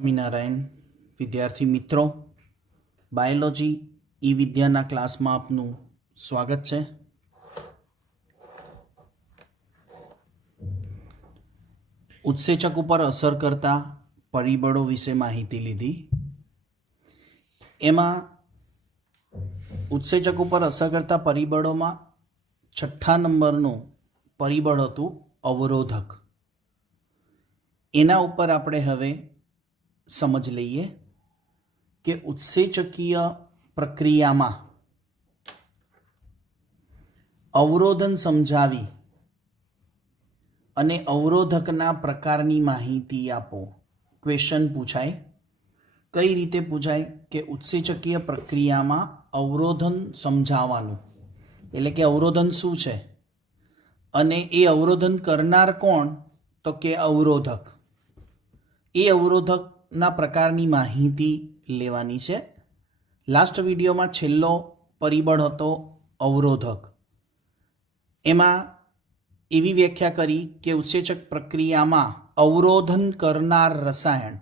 સ્વામિનારાયણ વિદ્યાર્થી મિત્રો, બાયોલોજી ઈ વિદ્યાના ક્લાસમાં આપનું સ્વાગત છે. ઉત્સેચક ઉપર અસર કરતા પરિબળો વિશે માહિતી લીધી. એમાં ઉત્સેચક ઉપર અસર કરતા પરિબળોમાં 6થા નંબરનું પરિબળ હતું અવરોધક. એના ઉપર આપણે હવે સમજ લઈએ કે ઉત્સેચકીય પ્રક્રિયામાં અવરોધન સમજાવી અને અવરોધકના પ્રકારની માહિતી આપો. ક્વેશ્ચન પૂછાય. કઈ રીતે પૂછાય કે ઉત્સેચકીય પ્રક્રિયામાં અવરોધન સમજાવવાનું, એટલે કે અવરોધન શું છે અને એ અવરોધન કરનાર કોણ, તો કે અવરોધક. એ અવરોધકના પ્રકારની માહિતી લેવાની છે. લાસ્ટ વિડીયોમાં છેલ્લો પરિબળ હતો અવરોધક. એમાં એવી વ્યાખ્યા કરી કે ઉત્સેચક પ્રક્રિયામાં અવરોધન કરનાર રસાયણ,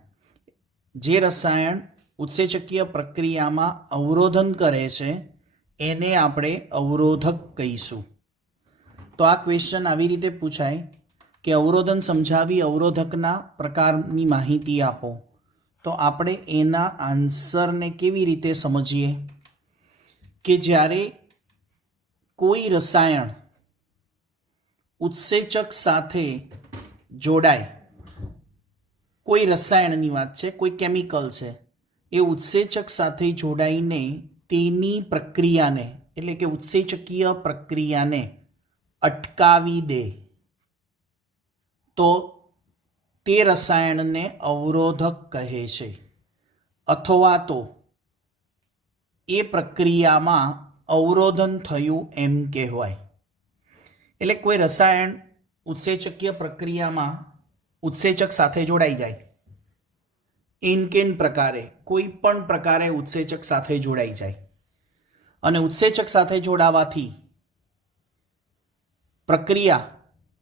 જે રસાયણ ઉત્સેચકીય પ્રક્રિયામાં અવરોધન કરે છે એને આપણે અવરોધક કહીશું. તો આ ક્વેશ્ચન આવી રીતે પૂછાય કે અવરોધન સમજાવી અવરોધકના પ્રકારની માહિતી આપો. તો આપણે એના આન્સરને કેવી રીતે સમજીએ કે જ્યારે કોઈ રસાયણ ઉત્સેચક સાથે જોડાય, કોઈ રસાયણની વાત છે, કોઈ કેમિકલ છે, એ ઉત્સેચક સાથે જોડાઈને તેની પ્રક્રિયાને, એટલે કે ઉત્સેચકીય પ્રક્રિયાને અટકાવી દે તો તે રસાયણને અવરોધક કહે છે. અથવા તો એ પ્રક્રિયામાં અવરોધન થયું એમ કહેવાય. એટલે કોઈ રસાયણ ઉત્સેચકીય પ્રક્રિયામાં ઉત્સેચક સાથે જોડાઈ જાય, ઇનકેન પ્રકારે, કોઈ પણ પ્રકારે ઉત્સેચક સાથે જોડાઈ જાય અને ઉત્સેચક સાથે જોડાવાથી પ્રક્રિયા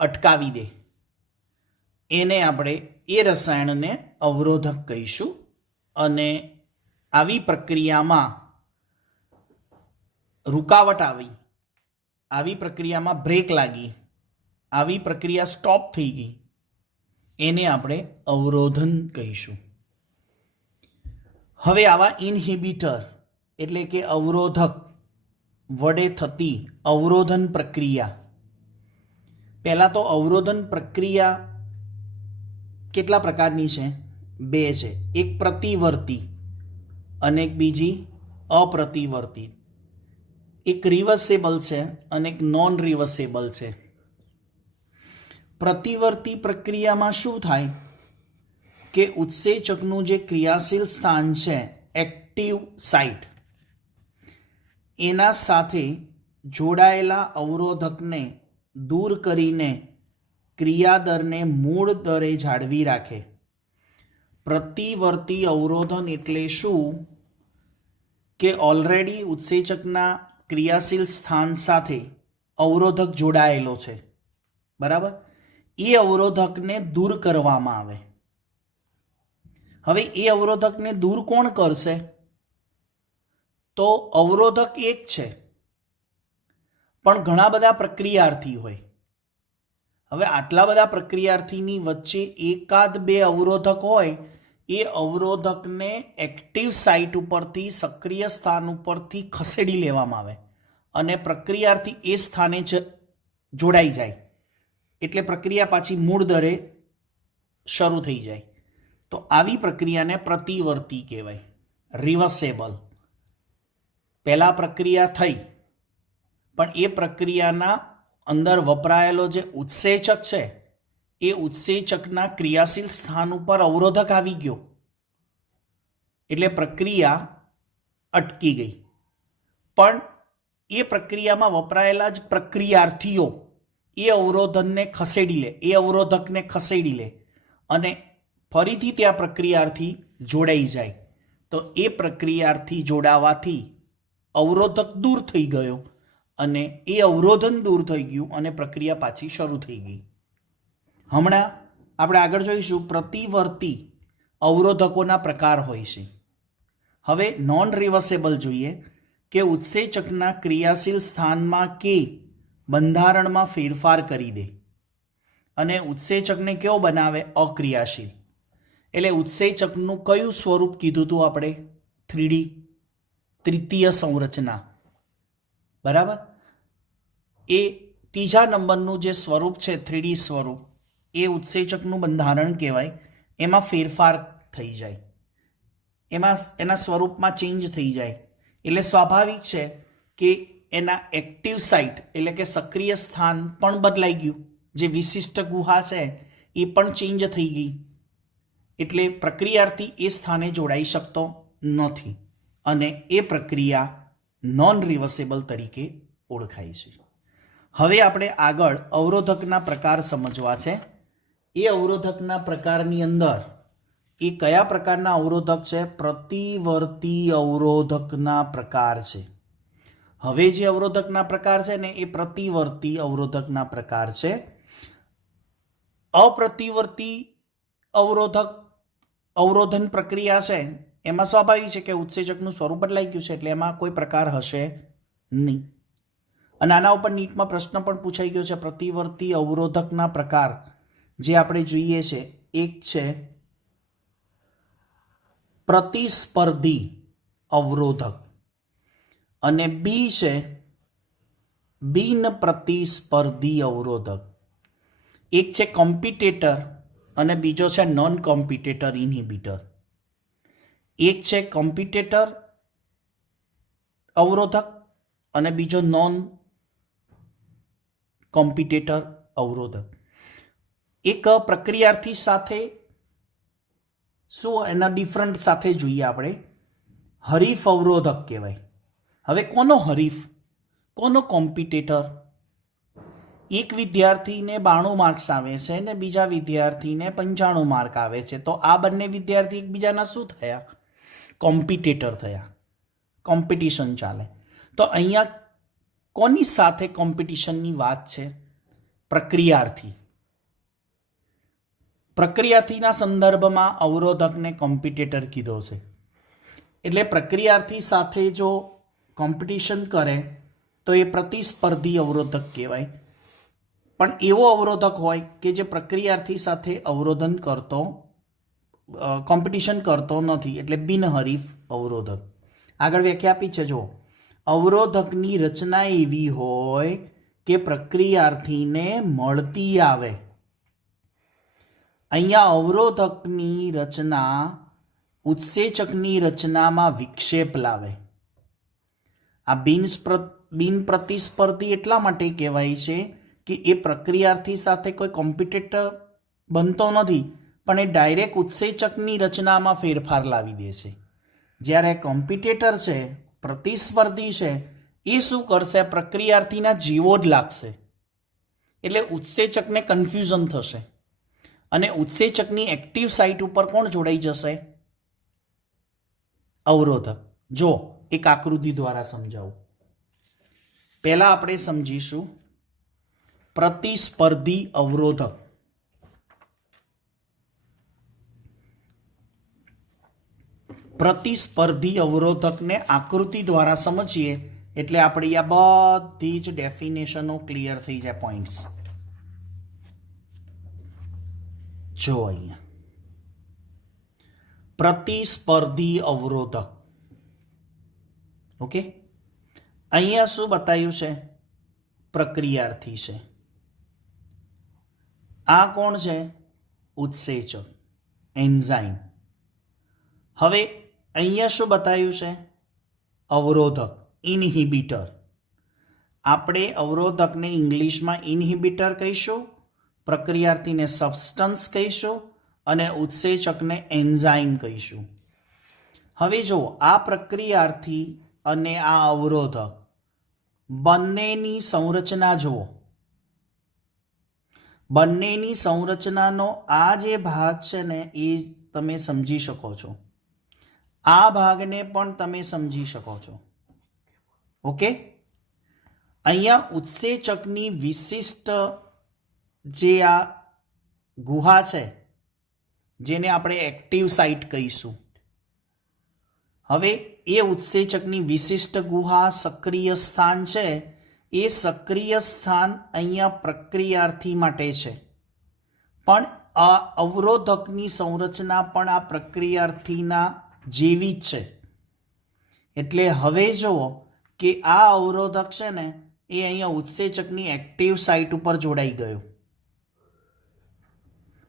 અટકાવી દે, એને આપણે એ રસાયણને અવરોધક કહીશું. અને આવી પ્રક્રિયામાં રૂકાવટ આવી, આવી પ્રક્રિયામાં બ્રેક લાગી, આવી પ્રક્રિયા સ્ટોપ થઈ ગઈ, એને આપણે અવરોધન કહીશું. હવે આવા ઇનહિબિટર એટલે કે અવરોધક વડે થતી અવરોધન પ્રક્રિયા, પહેલાં તો અવરોધન પ્રક્રિયા કેટલા પ્રકારની છે? 2 છે. એક પ્રતિવર્તી અને એક બીજી અપ્રતિવર્તી. એક રિવર્સેબલ છે અને એક નોન રિવર્સેબલ છે. પ્રતિવર્તી પ્રક્રિયામાં શું થાય કે ઉત્સેચકનું જે ક્રિયાશીલ સ્થાન છે, એક્ટિવ સાઇટ, એના સાથે જોડાયેલા અવરોધકને દૂર કરીને ક્રિયાદરને મૂળ દરે જાળવી રાખે. પ્રતિવર્તી અવરોધન એટલે શું કે ઓલરેડી ઉત્સેચકના ક્રિયાશીલ સ્થાન સાથે અવરોધક જોડાયેલો છે, બરાબર? એ અવરોધકને દૂર કરવામાં આવે. હવે એ અવરોધકને દૂર કોણ કરશે? તો અવરોધક એક છે પણ ઘણા બધા પ્રક્રિયાર્થી હોય. હવે આટલા બધા પ્રક્રિયાર્થીની વચ્ચે એકાદ 2 અવરોધક હોય, એ અવરોધકને એક્ટિવ સાઇટ ઉપરથી, સક્રિય સ્થાન ઉપરથી ખસેડી લેવામાં આવે અને પ્રક્રિયાર્થી એ સ્થાને જ જોડાઈ જાય, એટલે પ્રક્રિયા પાછી મૂળ દરે શરૂ થઈ જાય. તો આવી પ્રક્રિયાને પ્રતિવર્તી કહેવાય, રિવર્સેબલ. પહેલાં પ્રક્રિયા થઈ પણ એ પ્રક્રિયાના અંદર વપરાયેલો જે ઉત્સેચક છે, એ ઉત્સેચકના ક્રિયાશીલ સ્થાન ઉપર અવરોધક આવી ગયો એટલે પ્રક્રિયા અટકી ગઈ. પણ એ પ્રક્રિયામાં વપરાયેલા જ પ્રક્રિયાર્થીઓ એ અવરોધનને ખસેડી લે, એ અવરોધકને ખસેડી લે અને ફરીથી ત્યાં પ્રક્રિયાર્થી જોડાઈ જાય. તો એ પ્રક્રિયાર્થી જોડાવાથી અવરોધક દૂર થઈ ગયો અને એ અવરોધન દૂર થઈ ગયું અને પ્રક્રિયા પાછી શરૂ થઈ ગઈ. હમણાં આપણે આગળ જોઈશું પ્રતિવર્તી અવરોધકોના પ્રકાર હોય છે. હવે નોન રિવર્સેબલ જોઈએ કે ઉત્સેચકના ક્રિયાશીલ સ્થાનમાં કે બંધારણમાં ફેરફાર કરી દે અને ઉત્સેચકને કેવો બનાવે? અક્રિયાશીલ. એટલે ઉત્સેચકનું કયું સ્વરૂપ કીધું હતું આપણે? 3D તૃતીય સંરચના. બરાબર. એ ત્રીજા નંબરનું જે સ્વરૂપ છે 3D સ્વરૂપ, એ ઉત્સેચકનું બંધારણ કહેવાય. એમાં ફેરફાર થઈ જાય, એમાં એના સ્વરૂપમાં ચેન્જ થઈ જાય. એટલે સ્વાભાવિક છે કે એના એક્ટિવ સાઇટ એટલે કે સક્રિય સ્થાન પણ બદલાઈ ગયું. જે વિશિષ્ટ ગુહા છે એ પણ ચેન્જ થઈ ગઈ. એટલે પ્રક્રિયાર્થી એ સ્થાને જોડાઈ શકતો નથી અને એ પ્રક્રિયા નોન રિવર્સેબલ તરીકે ઓળખાય છે. હવે આપણે આગળ અવરોધકના પ્રકાર સમજવા છે. એ અવરોધકના પ્રકારની અંદર એ કયા પ્રકારના અવરોધક છે? પ્રતિવર્તી અવરોધકના પ્રકાર છે. હવે જે અવરોધકના પ્રકાર છે ને એ પ્રતિવર્તી અવરોધકના પ્રકાર છે. અપ્રતિવર્તી અવરોધન પ્રક્રિયા છે એમાં સ્વાભાવિક છે કે ઉત્સેચકનું સ્વરૂપ બદલાઈ ગયું છે, એટલે એમાં કોઈ પ્રકાર હશે નહીં. અને આના ઉપર નીટમાં પ્રશ્ન પણ પૂછાઈ ગયો છે. પ્રતિવર્તી અવરોધકના પ્રકાર જે આપણે જોઈએ છે, એક છે પ્રતિસ્પર્ધી અવરોધક અને બી છે બિન પ્રતિસ્પર્ધી અવરોધક. એક છે કોમ્પિટેટર અને બીજો છે નોન કોમ્પિટેટર ઇન્હિબિટર. એક છે કોમ્પિટેટર અવરોધક અને બીજો નોન કોમ્પિટેટર અવરોધક. એક પ્રક્રિયાર્થી સાથે શું એના ડિફરન્ટ સાથે જોઈએ આપણે. હરીફ અવરોધક કહેવાય. હવે કોનો હરીફ, કોનો કોમ્પિટેટર? એક વિદ્યાર્થીને 92 માર્ક્સ આવે છે ને બીજા વિદ્યાર્થીને 95 માર્ક આવે છે, તો આ બંને વિદ્યાર્થી એકબીજાના શું થયા? કોમ્પિટેટર થયા. કોમ્પિટિશન ચાલે. તો અહીંયા કોની સાથે કોમ્પિટિશનની વાત છે? પ્રક્રિયાર્થી. પ્રક્રિયાર્થીના સંદર્ભમાં અવરોધકને કોમ્પિટેટર કીધો છે. એટલે પ્રક્રિયાર્થી સાથે જો કોમ્પિટિશન કરે તો એ પ્રતિસ્પર્ધી અવરોધક કહેવાય. પણ એવો અવરોધક હોય કે જે પ્રક્રિયાર્થી સાથે કોમ્પિટિશન કરતો નથી, એટલે બિનહરીફ અવરોધક. આગળ વ્યાખ્યા આપી છે જો. અવરોધકની રચના એવી હોય કે પ્રક્રિયાર્થીને મળતી આવે. અહીંયા અવરોધકની રચના ઉત્સેચકની રચનામાં વિક્ષેપ લાવે. આ બિન પ્રતિસ્પર્ધી એટલા માટે કહેવાય છે કે એ પ્રક્રિયાર્થી સાથે કોઈ કોમ્પિટેટર બનતો નથી, પણ એ ડાયરેક્ટ ઉત્સેચકની રચનામાં ફેરફાર લાવી દે છે. જ્યારે કોમ્પિટેટર છે, પ્રતિસ્પર્ધી છે, એ શું કરશે? પ્રક્રિયાર્થીના જીવો જ લાગશે. એટલે ઉત્સેચકને કન્ફ્યુઝન થશે અને ઉત્સેચકની એક્ટિવ સાઇટ ઉપર કોણ જોડાઈ જશે? અવરોધક. જો એક આકૃતિ દ્વારા સમજાવું. પહેલા આપણે સમજીશું પ્રતિસ્પર્ધી અવરોધક. પ્રતિસ્પર્ધી અવરોધકને આકૃતિ દ્વારા સમજીએ એટલે આપણી આ બધી જ ડેફિનેશનો ક્લિયર થઈ જાય. પોઈન્ટ્સ જો અહીંયા પ્રતિસ્પર્ધી અવરોધક. ઓકે, અહીંયા શું બતાવ્યું છે? પ્રક્રિયાર્થી છે. આ કોણ છે? ઉત્સેચક, એન્ઝાઇમ. હવે અહીંયા શું બતાવ્યું છે? અવરોધક, ઇન્હિબિટર. આપણે અવરોધકને ઇંગ્લિશમાં ઇન્હિબિટર કહીશું, પ્રક્રિયાર્થીને સબસ્ટન્સ કહીશું અને ઉત્સેચકને એન્ઝાઇમ કહીશું. હવે જો આ પ્રક્રિયાર્થી અને આ અવરોધક બંનેની સંરચના જુઓ. બંનેની સંરચનાનો આ જે ભાગ છે ને એ તમે સમજી શકો છો. આ ભાગને પણ તમે સમજી શકો છો. ઓકે, અહીંયા ઉત્સેચકની વિશિષ્ટ જે આ ગુહા છે જેને આપણે એક્ટિવ સાઇટ કહીશું. હવે એ ઉત્સેચકની વિશિષ્ટ ગુહા સક્રિય સ્થાન છે, એ સક્રિય સ્થાન અહીંયા પ્રક્રિયાર્થી માટે છે, પણ આ અવરોધકની સંરચના પણ આ પ્રક્રિયાર્થીના જેવી જ છે. એટલે હવે જુઓ કે આ અવરોધક છે ને એ અહીંયા ઉત્સેચકની એક્ટિવ સાઇટ ઉપર જોડાઈ ગયો.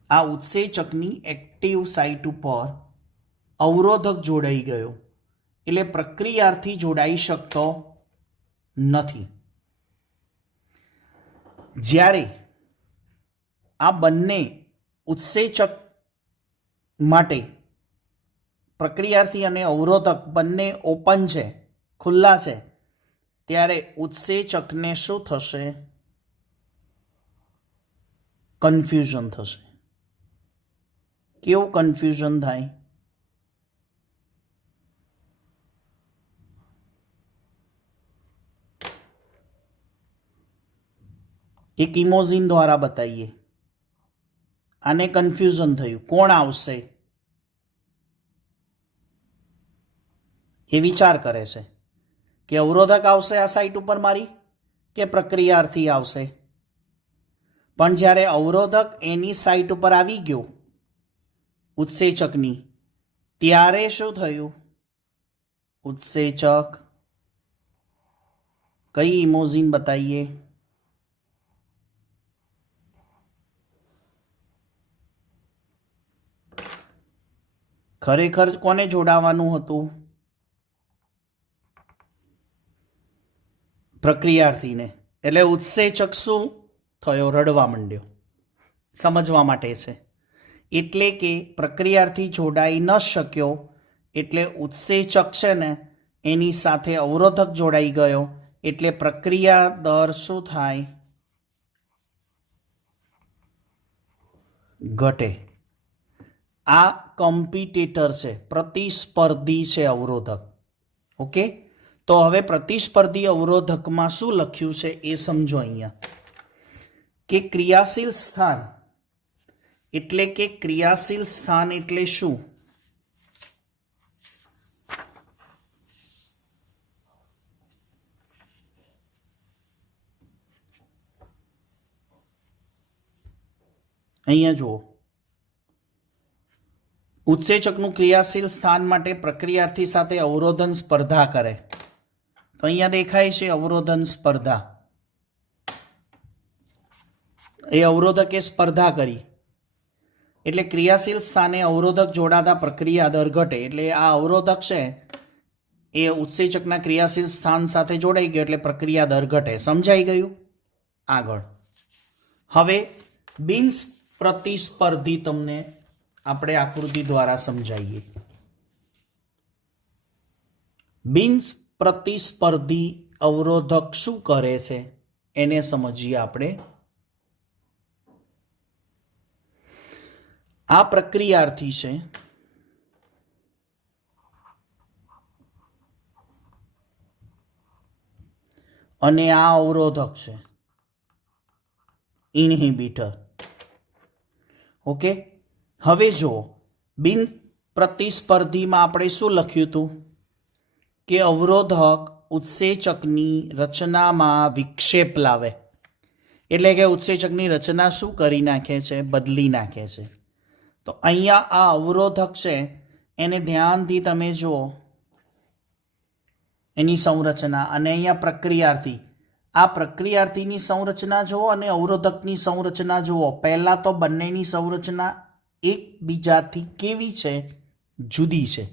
આ ઉત્સેચકની એક્ટિવ સાઇટ ઉપર અવરોધક જોડાઈ ગયો, એટલે પ્રક્રિયાર્થી જોડાઈ શકતો નથી. જ્યારે આ બંને ઉત્સેચક માટે પ્રક્રિયાર્થી અને અવરોધક બંને ઓપન છે, ખુલ્લા છે, ત્યારે ઉત્સેચકને શું થશે? કન્ફ્યુઝન થશે. કેવું કન્ફ્યુઝન થાય? એક ઇમોજીન દ્વારા બતાવીએ. આને કન્ફ્યુઝન થયું, કોણ આવશે એ વિચાર કરે છે કે અવરોધક આવશે આ સાઇટ ઉપર મારી કે પ્રક્રિયાર્થી આવશે. પણ જ્યારે અવરોધક એની સાઇટ ઉપર આવી ગયો ઉત્સેચકની, ત્યારે શું થયું? ઉત્સેચક કઈ ઇમોજીન બતાવીએ? ખરેખર કોને જોડાવાનું હતું? પ્રક્રિયાર્થીને. એટલે ઉત્સેચક શું થયો? રડવા માંડ્યો. સમજવા માટે છે. એટલે કે પ્રક્રિયાર્થી જોડાઈ ન શક્યો, એટલે ઉત્સેચક છે ને એની સાથે અવરોધક જોડાઈ ગયો, એટલે પ્રક્રિયા દર શું થાય? ઘટે. આ કોમ્પિટિટર છે, પ્રતિસ્પર્ધી છે અવરોધક. ઓકે, તો હવે પ્રતિસ્પર્ધી અવરોધકમાં શું લખ્યું છે એ સમજો. અહીંયા કે ક્રિયાશીલ સ્થાન એટલે કે ક્રિયાશીલ સ્થાન એટલે શું? અહીંયા જુઓ, ઉત્સેચકનું ક્રિયાશીલ સ્થાન માટે પ્રક્રિયાર્થી સાથે અવરોધન સ્પર્ધા કરે. તો અહીંયા દેખાય છે અવરોધન સ્પર્ધા. એ અવરોધકે સ્પર્ધા કરી એટલે ક્રિયાશીલ સ્થાને અવરોધક જોડાતા પ્રક્રિયા દર ઘટે. એટલે આ અવરોધક છે એ ઉત્સેચકના ક્રિયાશીલ સ્થાન સાથે જોડાઈ ગયો એટલે પ્રક્રિયા દર ઘટે. સમજાઈ ગયું? આગળ હવે બિન પ્રતિસ્પર્ધી તમને આપણે આકૃતિ દ્વારા સમજાવીએ. બિન પ્રતિસ્પર્ધી અવરોધક શું કરે છે એને સમજીએ આપણે. આ પ્રક્રિયાર્થી છે અને આ અવરોધક છે, ઇન્હિબિટર. ઓકે, હવે જો બિન પ્રતિસ્પર્ધીમાં આપણે શું લખ્યું હતું કે અવરોધક ઉત્સેચકની રચનામાં વિક્ષેપ લાવે. એટલે કે ઉત્સેચકની રચના શું કરી નાખે છે? બદલી નાખે છે. તો અહીંયા આ અવરોધક છે એને ધ્યાનથી તમે જુઓ, એની સંરચના, અને અહીંયા પ્રક્રિયાર્થી. આ પ્રક્રિયાર્થીની સંરચના જુઓ અને અવરોધકની સંરચના જુઓ. પહેલા તો બંનેની સંરચના એકબીજાથી કેવી છે? જુદી છે,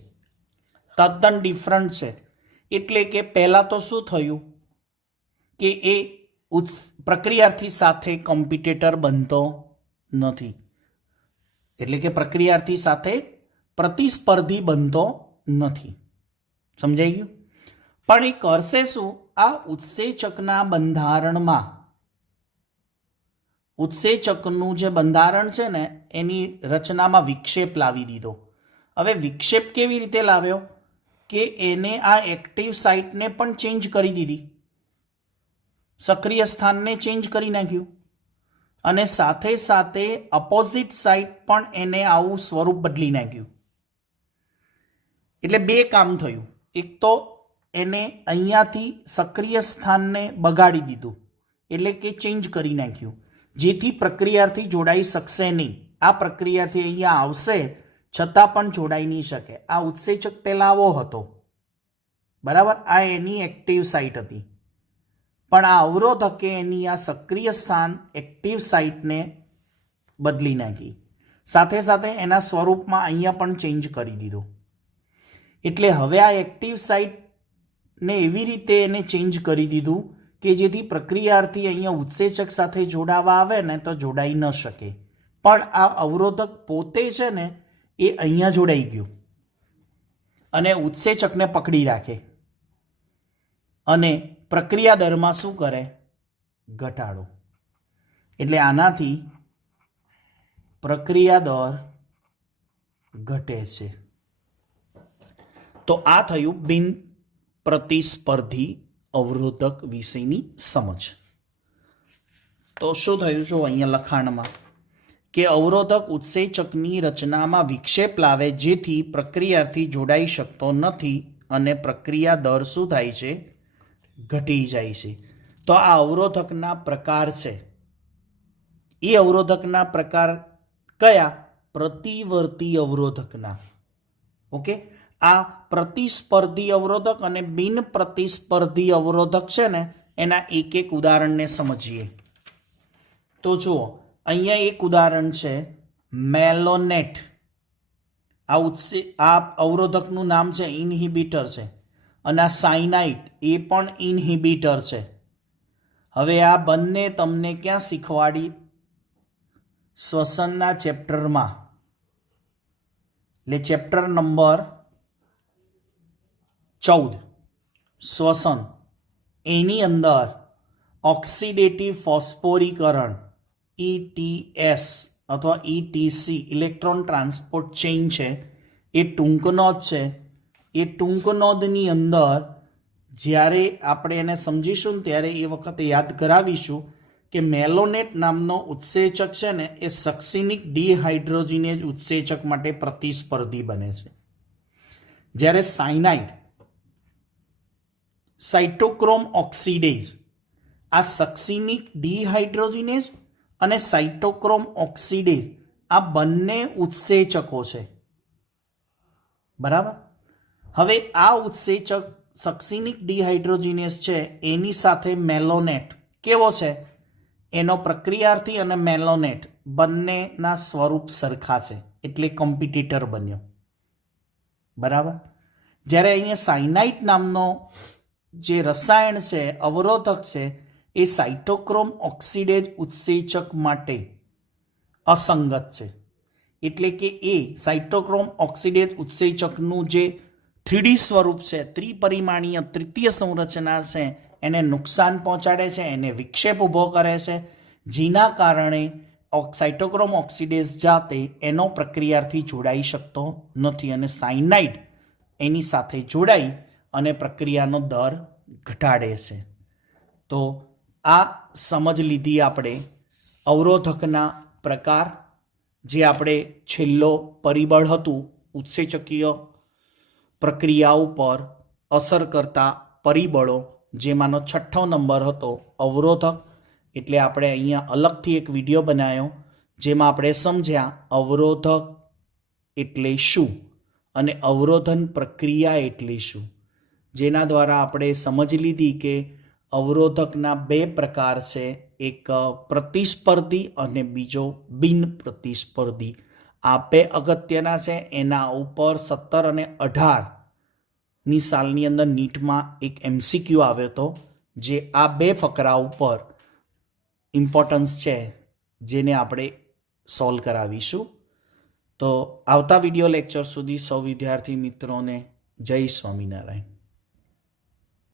તદ્દન ડિફરન્ટ છે. એટલે કે પહેલા તો શું થયું કે એ પ્રક્રિયાર્થી સાથે કોમ્પિટિટર બનતો નથી, એટલે કે પ્રક્રિયાર્થી સાથે પ્રતિસ્પર્ધી બનતો નથી. સમજાઈ ગયું? પણ એ કરશે શું? આ ઉત્સેચકના બંધારણમાં, ઉત્સેચકનું જે બંધારણ છે ને એની રચનામાં વિક્ષેપ લાવી દીધો. હવે વિક્ષેપ કેવી રીતે લાવ્યો? કે એને આ એક્ટિવ સાઇટને પણ ચેન્જ કરી દીધી, સક્રિય સ્થાનને ચેન્જ કરી નાખ્યું. અને સાથે સાથે અપોઝિટ સાઈડ પણ એને આવું સ્વરૂપ બદલી નાખ્યું. એટલે બે કામ થયું. એક તો એને અહીંયાથી સક્રિય સ્થાનને બગાડી દીધું, એટલે કે ચેન્જ કરી નાખ્યું, જેથી પ્રક્રિયાથી જોડાઈ શકશે નહીં. આ પ્રક્રિયાથી અહીંયા આવશે છતાં પણ જોડાઈ નહીં શકે. આ ઉત્સેચક પહેલા આવો હતો, બરાબર, આ એની એક્ટિવ સાઇટ હતી, પણ આ અવરોધકે એની આ સક્રિય સ્થાન એક્ટિવ સાઇટને બદલી નાખી. સાથે સાથે એના સ્વરૂપમાં અહીંયા પણ ચેન્જ કરી દીધું. એટલે હવે આ એક્ટિવ સાઇટને એવી રીતે એને ચેન્જ કરી દીધું કે જેથી પ્રક્રિયાર્થી અહીંયા ઉત્સેચક સાથે જોડાવા આવે ને તો જોડાઈ ન શકે. પણ આ અવરોધક પોતે છે ને એ અહીંયા જોડાઈ ગયું અને ઉત્સેચકને પકડી રાખે અને પ્રક્રિયા દરમાં શું કરે? ઘટાડો. એટલે આનાથી પ્રક્રિયા દર ઘટે છે. તો આ થયું બિન પ્રતિસ્પર્ધી અવરોધક વિશેની સમજ. તો શું થયું જો અહીંયા લખાણમાં કે અવરોધક ઉત્સેચકની રચનામાં વિક્ષેપ લાવે જેથી પ્રક્રિયાથી જોડાઈ શકતો નથી અને પ્રક્રિયા દર શું થાય છે? ઘટી જાય છે. તો આ અવરોધકના પ્રકાર છે. એ અવરોધકના પ્રકાર કયા? પ્રતિવર્તી અવરોધકના. ઓકે, આ પ્રતિસ્પર્ધી અવરોધક અને બિન પ્રતિસ્પર્ધી અવરોધક છે ને એના એક એક ઉદાહરણને સમજીએ. તો જુઓ, અહીંયા એક ઉદાહરણ છે મેલોનેટ. આ અવરોધકનું નામ છે, ઇન્હિબિટર છે. અને આ સાયનાઇટ એ પણ ઇન્હિબિટર છે. હવે આ બંને તમને ક્યાં શીખવાડી? શ્વસનના ચેપ્ટરમાં. એટલે ચેપ્ટર નંબર 14 શ્વસન, એની અંદર ઓક્સિડેટિવ ફોસ્ફોરીકરણ ETS અથવા ETC ઇલેક્ટ્રોન ટ્રાન્સપોર્ટ ચેઇન છે, એ ટૂંકનોદ છે. એ ટૂંકનોદની અંદર જ્યારે આપણે એને સમજીશું ત્યારે એ વખતે યાદ કરાવીશું કે મેલોનેટ નામનો ઉત્સેચક છે ને એ સક્સિનિક ડિહાઇડ્રોજિનેઝ ઉત્સેચક માટે પ્રતિસ્પર્ધી બને છે. જ્યારે સાયનાઇડ, સાઇટોક્રોમ ઓક્સિડેઝ, આ સક્સિનિક ડિહાઇડ્રોજિનેઝ અને સાઇટોક્રોમ ઓક્સિડેઝ આ બંને ઉત્સેચકો છે, બરાબર. હવે આ ઉત્સેચક સક્સિનિક ડિહાઇડ્રોજિનેઝ છે એની સાથે મેલોનેટ કેવો છે? એનો પ્રક્રિયાર્થી અને મેલોનેટ બંનેના સ્વરૂપ સરખા છે, એટલે કોમ્પિટિટર બન્યો, બરાબર. જ્યારે અહીંયા સાયનાઇટ નામનો જે રસાયણ છે, અવરોધક છે, એ સાઇટોક્રોમ ઓક્સિડેઝ ઉત્સેચક માટે અસંગત છે. એટલે કે એ સાઇટોક્રોમ ઓક્સિડેઝ ઉત્સેચકનું જે 3D સ્વરૂપ છે, ત્રિપરિમાણીય તૃતીય સંરચના છે, એને નુકસાન પહોંચાડે છે, એને વિક્ષેપ ઊભો કરે છે, જેના કારણે સાઇટોક્રોમ ઓક્સિડેઝ જાતે એનો પ્રક્રિયાથી જોડાઈ શકતો નથી અને સાયનાઇડ એની સાથે જોડાઈ અને પ્રક્રિયાનો દર ઘટાડે છે. તો આ સમજ લીધી આપણે અવરોધકના પ્રકાર, જે આપણે છેલ્લો પરિબળ હતું ઉત્સેચકીય પ્રક્રિયા ઉપર અસર કરતા પરિબળો, જેમાંનો 6ઠ્ઠો નંબર હતો અવરોધક. એટલે આપણે અહીંયા અલગથી એક વિડીયો બનાવ્યો જેમાં આપણે સમજ્યા અવરોધક એટલે શું અને અવરોધન પ્રક્રિયા એટલે શું, જેના દ્વારા આપણે સમજ લીધી કે અવરોધકના બે પ્રકાર છે, એક પ્રતિસ્પર્ધી અને બીજો બિન પ્રતિસ્પર્ધી. આ બે અગત્યના છે. એના ઉપર 17 અને 18ની સાલની અંદર નીટમાં એક MCQ આવ્યો હતો, જે આ બે ફકરા ઉપર ઇમ્પોર્ટન્સ છે, જેને આપણે સોલ્વ કરાવીશું. તો આવતા વિડીયો લેક્ચર સુધી સૌ વિદ્યાર્થી મિત્રોને જય સ્વામિનારાયણ.